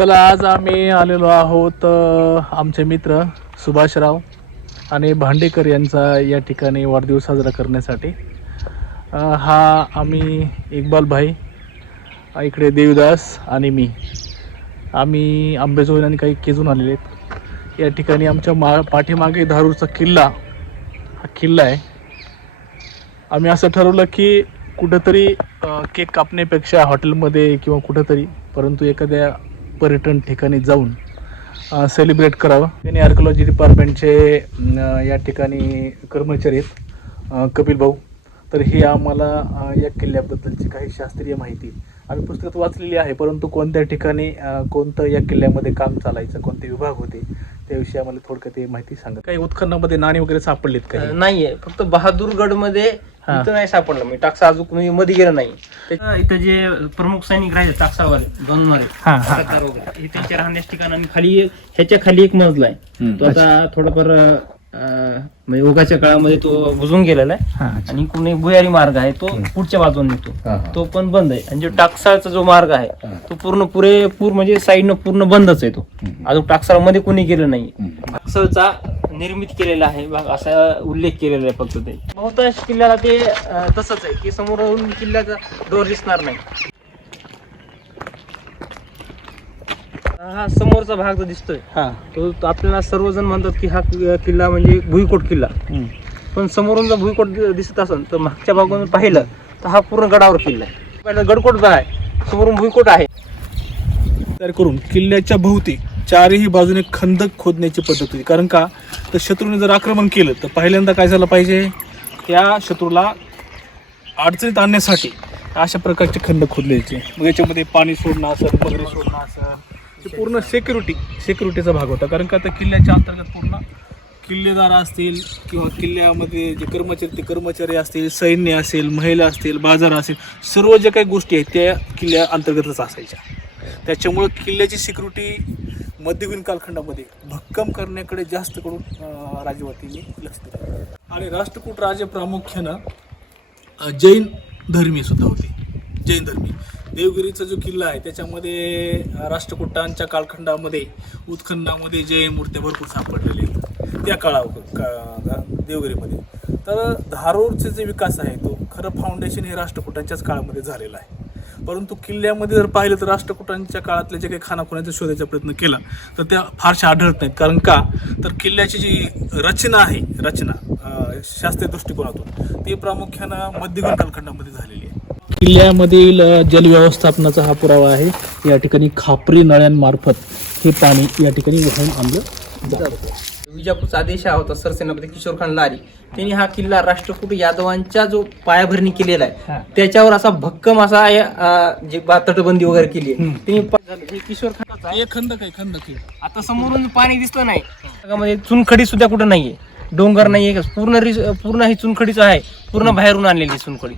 चला, आज आम्ही आलेलो आहोत आमचे मित्र सुभाषराव आणि भांडेकर यांचा या ठिकाणी वाढदिवस साजरा करण्यासाठी. हा आम्ही इक्बाल भाई, इकडे देवदास आणि मी, आम्ही आंबेजोगाई आणि काही केजून आलेले आहेत. या ठिकाणी आमच्या पाठीमागे धारूरचा किल्ला, हा किल्ला आहे. आम्ही असं ठरवलं की कुठंतरी केक कापण्यापेक्षा हॉटेलमध्ये किंवा कुठंतरी, परंतु एखाद्या पर्यटन ठिकाणी जाऊन सेलिब्रेट करावं. त्यांनी आर्किओलॉजी डिपार्टमेंटचे या ठिकाणी कर्मचारी आहेत, कपिल भाऊ. तर हे आम्हाला या किल्ल्याबद्दलची काही शास्त्रीय माहिती आम्ही पुस्तकात वाचलेली आहे, परंतु कोणत्या ठिकाणी कोणतं या किल्ल्यामध्ये काम चालायचं, कोणते विभाग होते, त्याविषयी आम्हाला थोडक्यात माहिती सांगा. काही उत्खननामध्ये नाणी वगैरे सापडलीत का? नाहीये, फक्त बहादूरगड मध्ये इथं नाही सापडलं. मी टाकसा अजून मी मध्ये गेलं नाही. इथं जे प्रमुख सैनिक राहिले टाकसावाले बनणारे वगैरे, हे त्यांच्या राहण्याच्या ठिकाण आणि खाली ह्याच्या खाली एक मजला आहे. तो आता थोडंफार म्हणजे ओघाच्या काळामध्ये तो बुजून गेलेला आहे. आणि कोणी भुयारी मार्ग आहे तो पुढच्या बाजूने निघतो, तो पण बंद आहे. आणि जो टाकसाळचा जो मार्ग आहे तो पूर्ण पुरेपूर म्हणजे साईडनं पूर्ण बंदच आहे. तो अजून टाकसाळमध्ये कोणी गेलं नाही. टाकसाळचा निर्मित केलेला आहे असा उल्लेख केलेला आहे. फक्त ते बहुतांश किल्ल्याला ते तसंच आहे की समोरून किल्ल्याचा डोर दिसणार नाही. हा समोरचा भाग जो दिसतोय तो आपल्याला सर्वजण म्हणतात की हा किल्ला म्हणजे भुईकोट किल्ला. पण समोरून जर भुईकोट दिसत असेल तर मागच्या भागातून पाहिलं तर हा पूर्ण गडावर किल्ला आहे. पहिला गडकोट आहे, समोरून भुईकोट आहे. तयार करून किल्ल्याच्या भोवती चारही बाजूने खंदक खोदण्याची पद्धत होती. कारण का तर शत्रूने जर आक्रमण केलं तर पहिल्यांदा काय झालं पाहिजे, त्या शत्रूला अडचणीत आणण्यासाठी अशा प्रकारचे खंदक खोदले जायचे. मग याच्यामध्ये पाणी सोडणं असेल, वगैरे सोडणं असेल, हे पूर्ण सिक्युरिटीचा भाग होता. कारण का तर किल्ल्याच्या अंतर्गत पूर्ण किल्लेदार असतील किंवा किल्ल्यामध्ये जे कर्मचारी ते कर्मचारी असतील, सैन्य असेल, महिला असतील, बाजार असेल, सर्व ज्या काही गोष्टी आहेत त्या किल्ल्या अंतर्गतच असायच्या. त्याच्यामुळं किल्ल्याची सिक्युरिटी मध्ययुगीन कालखंडामध्ये भक्कम करण्याकडे जास्त करून राजवटीने लक्ष दिलं. आणि राष्ट्रकूट राजे प्रामुख्यानं जैन धर्मी सुद्धा होते. जैन धर्मी देवगिरीचा जो किल्ला आहे त्याच्यामध्ये राष्ट्रकूटांच्या कालखंडामध्ये उत्खननामध्ये जैन मूर्त्या भरपूर सापडलेले आहेत त्या काळावर देवगिरीमध्ये. तर धारूरचे जे विकास आहे तो खरं फाउंडेशन हे राष्ट्रकूटांच्याच काळामध्ये झालेलं आहे. परंतु किल्ल्यामध्ये जर पाहिलं तर राष्ट्रकूटांच्या काळातल्या जे काही खानाखुण्याचा शोधायचा प्रयत्न केला तर त्या फारशा आढळत नाहीत. कारण का तर किल्ल्याची जी रचना शास्त्रीय दृष्टिकोनातून ती प्रामुख्यानं मध्ययुगीन कालखंडामध्ये झालेली आहे. किल्ल्यामधील जलव्यवस्थापनाचा हा पुरावा आहे. या ठिकाणी खापरी नळ्यांमार्फत हे पाणी या ठिकाणी वाहून आणलं जातं. विजापूरचा आदेश होता सरसेनापती किशोर खान लारी, त्यांनी हा किल्ला राष्ट्रकूट यादवांच्या जो पायाभरणी केलेला आहे त्याच्यावर असा भक्कम असा जे तटबंदी वगैरे केली आहे. किशोर खान खंदक आहे. आता समोरून पाणी दिसलं नाही, चुनखडी सुद्धा कुठं नाहीये, डोंगर नाहीये, पूर्ण ही चुनखडीच आहे. पूर्ण बाहेरून आणलेली चुनखडी,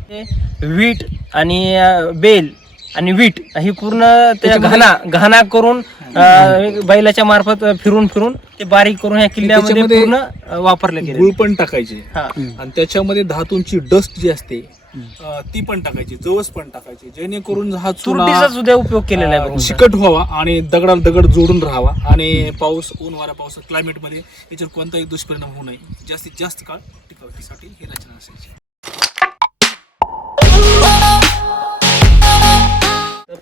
वीट आणि बेल आणि वीट ही पूर्ण त्या घाणा करून बैलाच्या मार्फत फिरून ते बारीक करून ह्या किल्ल्यामध्ये पूर्ण वापरले गेले. गुळ पण टाकायचे आणि त्याच्यामध्ये धातूंची डस्ट जी असते ती पण टाकायची, जवस पण टाकायची, जेणेकरून हा चुरटीचा सुद्धा उपयोग केलेला आहे. चिकट व्हावा आणि दगडाला दगड जोडून राहावा आणि ऊन वारा पाऊस क्लायमेटमध्ये याच्यावर कोणताही दुष्परिणाम होऊ नये, जास्तीत जास्त काळ टिकावण्यासाठी ही रचना असायची.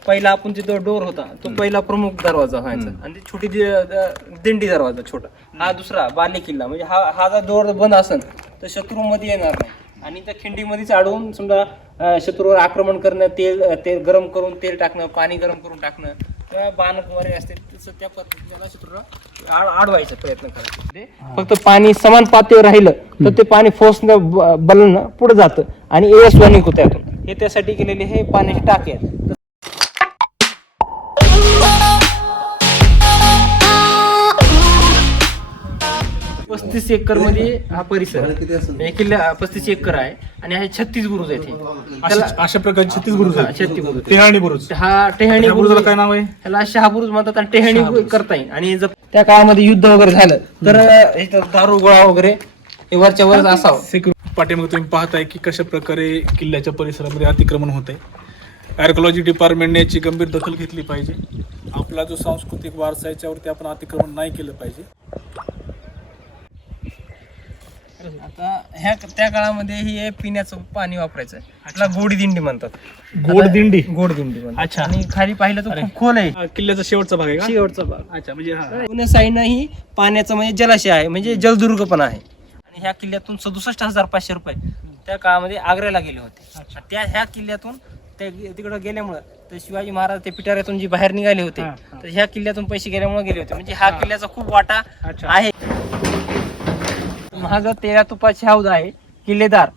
पहिला आपण तिथं डोर होता तो पहिला प्रमुख दरवाजा व्हायचा आणि ती छोटी दिंडी दरवाजा छोटा, हा दुसरा बाले किल्ला. म्हणजे हा जर डोर बंद असेल तर शत्रू मध्ये येणार नाही आणि त्या खिंडीमध्येच अडवून समजा शत्रूवर आक्रमण करणं, तेल गरम करून तेल टाकणं, पाणी गरम करून टाकणं, त्या बाणकवारे असते तसं त्या पद्धतीने शत्रूला अडवायचा प्रयत्न करायचा. फक्त पाणी समान पातळीवर राहिलं तर ते पाणी फोर्सनं बलनं पुढे जातं आणि एयरस्वानिक होतं यातून. हे त्यासाठी केलेले हे पाण्याचे टाके आहेत. 35 एकर मध्ये हा परिसर किल्ला 35 एकर आहे आणि हे 36 बुरुज आहेत. अशा प्रकारचे 36 बुरुज आहेत. 36 बुरुज. टेहाणी बुरुज. हा टेहाणी बुरुजाला काय नाव आहे? ह्याला शहा बुरुज म्हणतात आणि टेहाणी करता येईल. आणि जर त्या काळामध्ये युद्ध वगैरे झालं तर दारू गोळा वगैरे वरच्या वर असावं. पाठीमागे तुम्ही पाहताय की कशा प्रकारे किल्ल्याच्या परिसरामध्ये अतिक्रमण होत आहे. आर्किओलॉजी डिपार्टमेंटने याची गंभीर दखल घेतली पाहिजे. आपला जो सांस्कृतिक वारसा आहे याच्यावरती आपण अतिक्रमण नाही केलं पाहिजे. आता त्या काळामध्ये हे पिण्याचं पाणी वापरायचं त्याला गोडदिंडी म्हणतात. गोडदिंडी म्हणतात. अच्छा. आणि खाली पाहिलं तर खूप खोल आहे. किल्ल्याचा शेवटचा भाग आहे का? शेवटचा भाग. अच्छा, म्हणजे पुणे साईडनं ही पाण्याचं म्हणजे जलाशय आहे, म्हणजे जलदुर्ग पण आहे. आणि ह्या किल्ल्यातून 67,500 रुपये त्या काळामध्ये आग्र्याला गेले होते. ह्या किल्ल्यातून ते तिकडे गेल्यामुळं तर शिवाजी महाराज ते पिटाऱ्यातून जे बाहेर निघाले होते तर ह्या किल्ल्यातून पैसे गेल्यामुळे गेले होते. म्हणजे हा किल्ल्याचा खूप वाटा आहे. महाग 13 तुपाची हौद आहे. किल्लेदार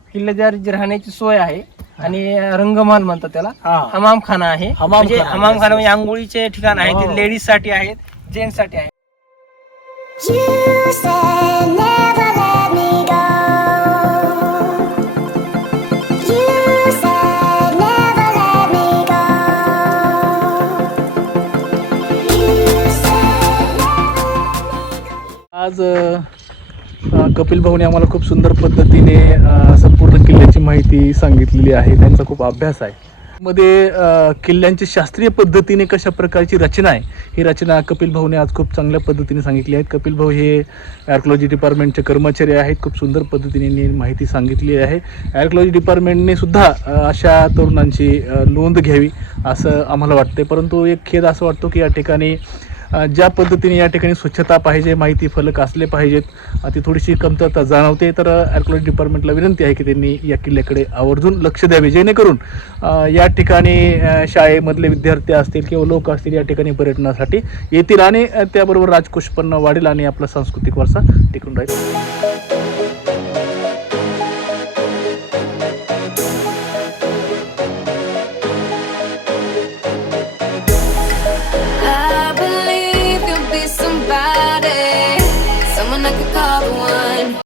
राहण्याची सोय आहे. आणि रंगमहल म्हणतात त्याला. हमामखाना आहे. म्हणजे हमामखाना म्हणजे आंघोळीचे ठिकाण आहे. ते लेडीज साठी आहेत, जेंट्स साठी आहे. आज कपिल भाऊने आम्हाला खूप सुंदर पद्धतीने संपूर्ण किल्ल्याची माहिती सांगितलेली आहे. त्यांचा खूप अभ्यास आहे. मध्ये किल्ल्यांची शास्त्रीय पद्धतीने कशा प्रकारची रचना आहे ही रचना कपिल भाऊने आज खूप चांगल्या पद्धतीने सांगितली आहे. कपिल भाऊ हे आर्किओलॉजी डिपार्टमेंटचे कर्मचारी आहेत. खूप सुंदर पद्धतीने माहिती सांगितली आहे. आर्किओलॉजी डिपार्टमेंटने सुद्धा अशा तरुणांची नोंद घ्यावी असं आम्हाला वाटते. परंतु एक खेद असं वाटतो की या ठिकाणी ज्या पद्धतीने या ठिकाणी स्वच्छता पाहिजे, माहिती फलक असले पाहिजेत, ती थोडीशी कमतरता जाणवते. तर आर्किओलॉजी डिपार्टमेंटला विनंती आहे की त्यांनी या किल्ल्याकडे आवर्जून लक्ष द्यावे, जेणेकरून या ठिकाणी शाळेमधले विद्यार्थी असतील किंवा लोक असतील या ठिकाणी पर्यटनासाठी येतील आणि त्याबरोबर राजकोष पण वाढेल आणि आपला सांस्कृतिक वारसा टिकून राहील.